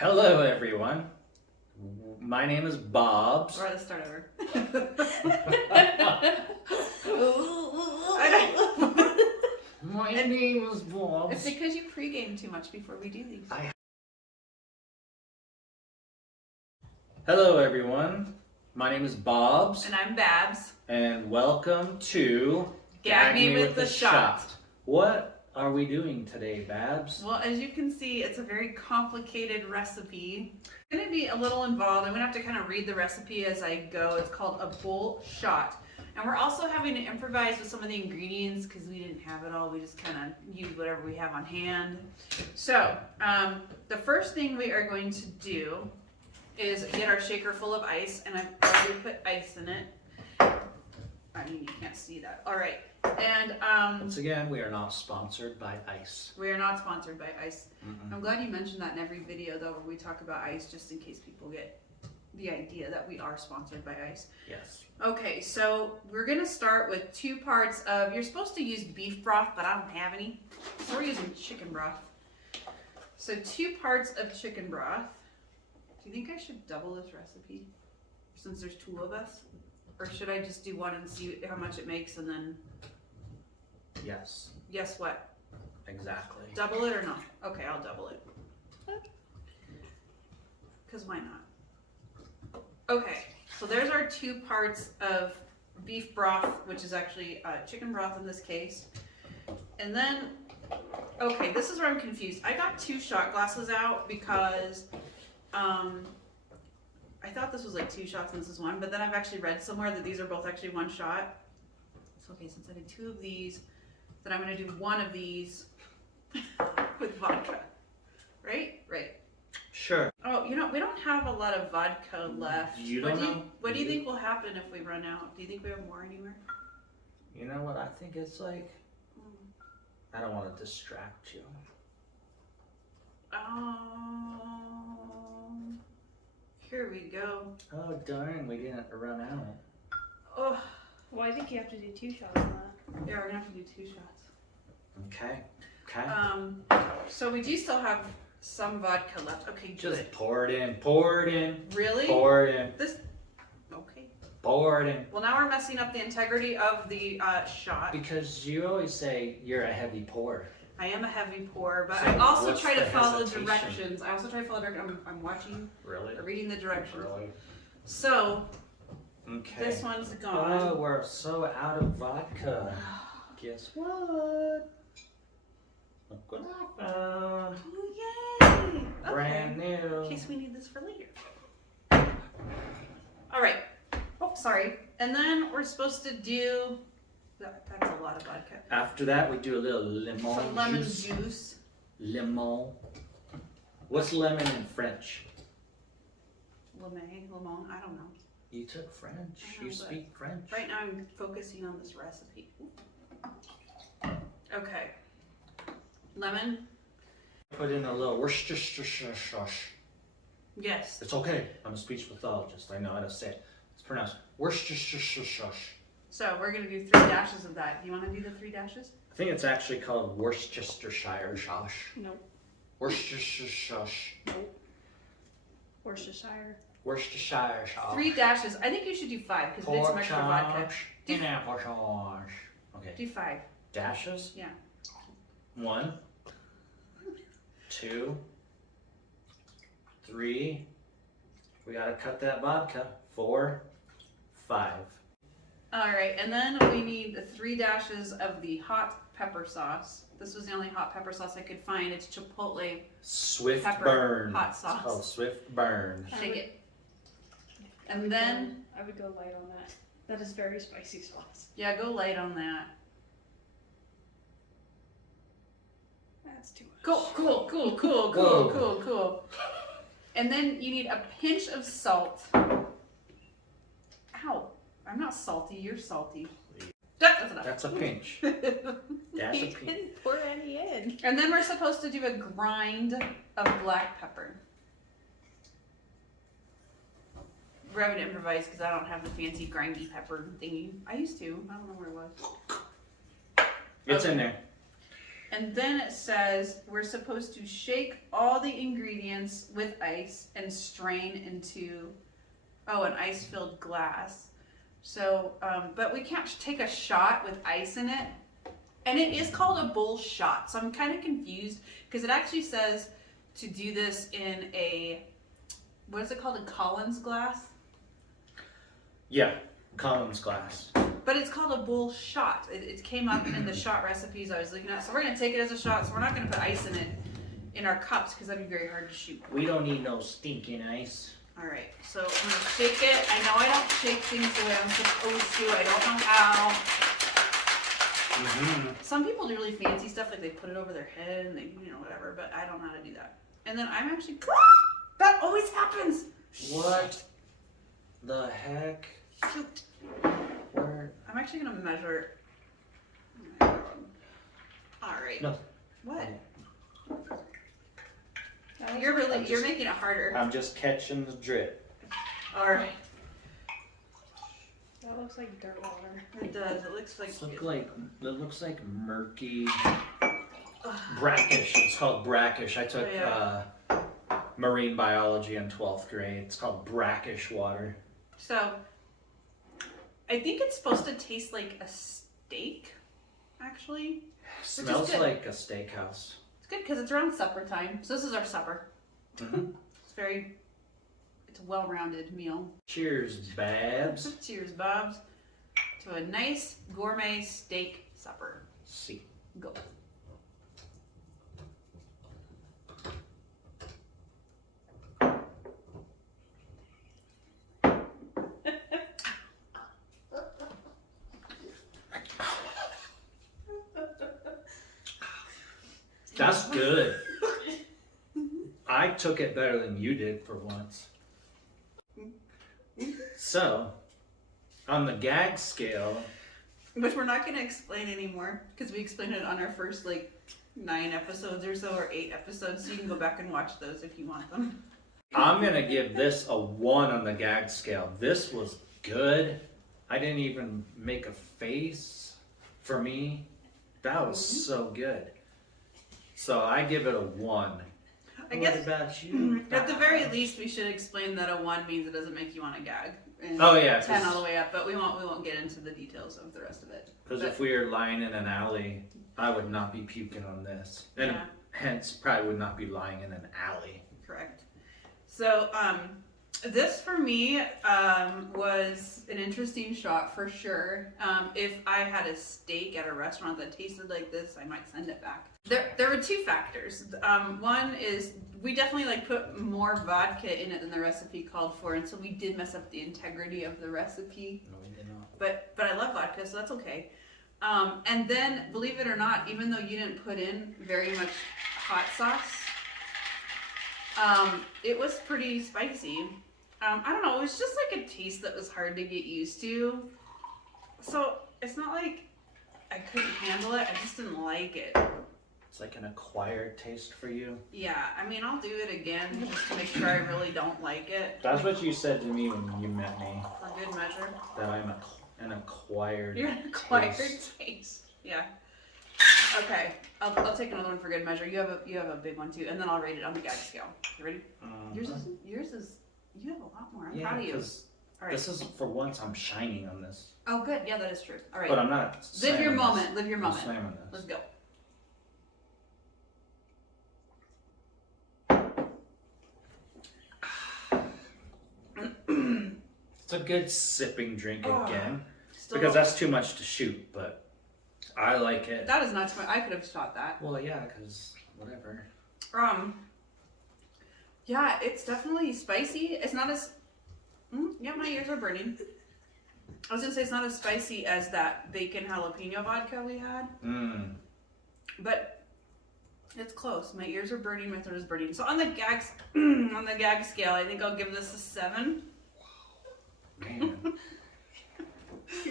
Hello, everyone. My name is Bobs. Or let's start over. My name is Bobs. It's because you pregame too much before we do these. Hello, everyone. My name is Bobs. And I'm Babs. And welcome to Gag Me with the Shot. What are we doing today, Babs? Well, as you can see, it's a very complicated recipe. It's going to be a little involved. I'm going to have to kind of read the recipe as I go. It's called a bull shot. And we're also having to improvise with some of the ingredients because we didn't have it all. We just kind of used whatever we have on hand. So, the first thing we are going to do is get our shaker full of ice, and I've already put ice in it. I mean, you can't see that. All right. And Once again, we are not sponsored by ice. we are not sponsored by ice. Mm-mm. I'm glad you mentioned that in every video, though, where we talk about ice, just in case people get the idea that we are sponsored by ice. Yes. Okay, so we're gonna start with 2 parts of. You're supposed to use beef broth, but I don't have any, so we're using chicken broth. So 2 parts of chicken broth. Do you think I should double this recipe since there's 2 of us, or should I just do 1 and see how much it makes and then? Yes. Guess what? Exactly. Double it or not? Okay, I'll double it. Because why not? Okay, so there's our 2 parts of beef broth, which is actually chicken broth in this case. And then, okay, this is where I'm confused. I got 2 shot glasses out because I thought this was like 2 shots and this is 1, but then I've actually read somewhere that these are both actually 1 shot. So okay, since I did 2 of these, then I'm gonna do 1 of these with vodka. Right? Right. Sure. Oh, you know, we don't have a lot of vodka left. You don't know? What do you think will happen if we run out? Do you think we have more anywhere? You know what I think it's like? I don't want to distract you. Here we go. Oh, darn, we didn't run out. Oh, Well, I think you have to do 2 shots on that. yeah, we're gonna have to do 2 shots. Okay. Okay. So we do still have some vodka left. Okay, Just good. pour it in. Pour it in. Really? Pour it in. This. Okay. Pour it in. Well, now we're messing up the integrity of the shot. Because you always say you're a heavy pour. I am a heavy pour, but So I also what's try to the follow hesitation? directions. I also try to follow directions. I'm watching Really? or reading the directions. Really? So Okay. this one's Oh, gone. we're so out of vodka. Guess what? Look what I found. Oh, yay! Brand new. In case we need this for later. All right. Oh, sorry. And then we're supposed to do. That's a lot of vodka. After that, we do a little lemon Some lemon juice. juice. Lemon. What's lemon in French? Lemon. I don't know. You took French. I know, You but speak French. Right now I'm focusing on this recipe. Okay. Lemon. Put in a little Worcestershire sauce. Yes. It's okay. I'm a speech pathologist. I know how to say it. It's pronounced Worcestershire sauce. So we're gonna do 3 dashes of that. Do you want to do the 3 dashes? I think it's actually called Worcestershire sauce. Nope. Worcestershire sauce. Worcestershire. Worcestershire sauce. 3 dashes. I think you should do 5 because we need some Pork extra vodka. chops Do- and apple sauce. Okay. Do 5. Dashes? Yeah. 1, 2, 3. We gotta cut that vodka. 4, 5. All right, and then we need 3 dashes of the hot pepper sauce. This was the only hot pepper sauce I could find. It's Chipotle. Swift Pepper, burn. hot It's sauce. called Swift burn. Shake it. And then, I would go light on that. That is very spicy sauce. yeah, go light on that. That's too much. Cool. And then you need a pinch of salt. Ow, I'm not salty, you're salty. That's enough. That's a pinch. And That's a He pinch. didn't pour any in. then we're supposed to do a grind of black pepper. We're having to improvise because I don't have the fancy grindy pepper thingy. I used to. I don't know where it was. It's in there. And then it says we're supposed to shake all the ingredients with ice and strain into, an ice-filled glass. So, but we can't take a shot with ice in it. And it is called a bull shot. So I'm kind of confused because it actually says to do this in a, what is it called? A Collins glass? Yeah, Collins glass. But it's called a bull shot. It came up in the shot recipes I was looking at. So we're going to take it as a shot. So we're not going to put ice in it in our cups because that'd be very hard to shoot. We don't need no stinking ice. All right. So I'm going to shake it. I know I don't shake things the way I'm supposed to. I don't know how. Mm-hmm. Some people do really fancy stuff, like they put it over their head and they, whatever. But I don't know how to do that. And then I'm actually, that always happens. What the heck? Shoot. Where? I'm actually going to measure. Oh my God. All right. No. What? That You're looks- you're making it harder. I'm just catching the drip. All right. That looks like dirt water. It does. It looks like. It looks like murky, brackish. It's called brackish. I took Yeah. marine biology in 12th grade. It's called brackish water. So, I think it's supposed to taste like a steak, actually. Smells good. like a steakhouse. It's good because it's around supper time. So this is our supper. Mm-hmm. It's a well-rounded meal. Cheers, Babs. Cheers, Bobs, to a nice gourmet steak supper. See. Go. That's good. I took it better than you did for once. So, on the gag scale, Which we're not going to explain anymore because we explained it on our first 9 episodes or so, or 8 episodes. So you can go back and watch those if you want them. I'm gonna give this a 1 on the gag scale. This was good. I didn't even make a face for me. That was so good. So I give it a 1. I guess What about you? at the very least we should explain that a 1 means it doesn't make you want to gag. And Oh, yeah, 10 all 'cause- the way up, but we won't get into the details of the rest of it. Because if we were lying in an alley, I would not be puking on this. And Yeah. hence, probably would not be lying in an alley. Correct. So, this for me was an interesting shot for sure. If I had a steak at a restaurant that tasted like this, I might send it back. There were 2 factors. One is we definitely put more vodka in it than the recipe called for, and so we did mess up the integrity of the recipe. No, we did not. But I love vodka, so that's okay. And then, believe it or not, even though you didn't put in very much hot sauce, it was pretty spicy. I don't know, it was just a taste that was hard to get used to. So it's not like I couldn't handle it, I just didn't like it. It's like an acquired taste for you. Yeah, I mean, I'll do it again just to make sure I really don't like it. That's what you said to me when you met me. For good measure. That I'm an acquired You're an acquired taste. taste. Yeah. Okay, I'll take another one for good measure. You have a big one too, and then I'll rate it on the gag scale. You ready? Yours is you have a lot more. I'm proud of you. because All right. this is for once I'm shining on this. Oh, good. Yeah, that is true. All right. But I'm not. Live your slamming moment. This. Live your I'm moment. slamming this. Let's go. It's a good sipping drink Oh, again. Still Because that's too much to shoot, but I like it. that is not too much. I could have shot that. Well, yeah, because whatever. Yeah, it's definitely spicy. It's not as. Yeah, my ears are burning. I was gonna say it's not as spicy as that bacon jalapeno vodka we had, but it's close. My ears are burning. My throat is burning. So on the gag scale, I think I'll give this a 7. Man.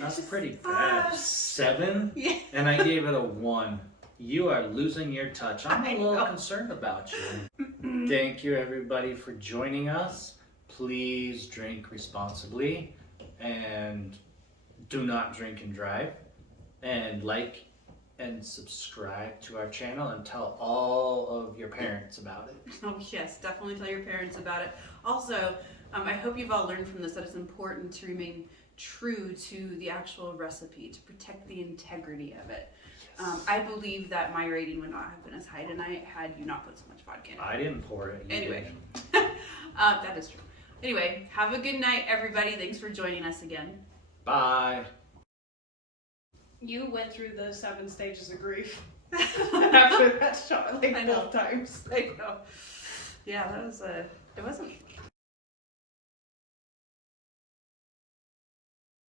That's pretty bad. 7? Yeah. And I gave it a 1. You are losing your touch. I'm I a little know. concerned about you. Thank you, everybody, for joining us. Please drink responsibly and do not drink and drive. And like and subscribe to our channel and tell all of your parents about it. Oh yes, definitely tell your parents about it. Also, I hope you've all learned from this that it's important to remain true to the actual recipe to protect the integrity of it. I believe that my rating would not have been as high tonight had you not put so much vodka in it. I didn't pour it. You Anyway. did. That is true. Anyway, have a good night, everybody. Thanks for joining us again. Bye. You went through the 7 stages of grief after that shot, like I know. both times. I know. Yeah, that was it wasn't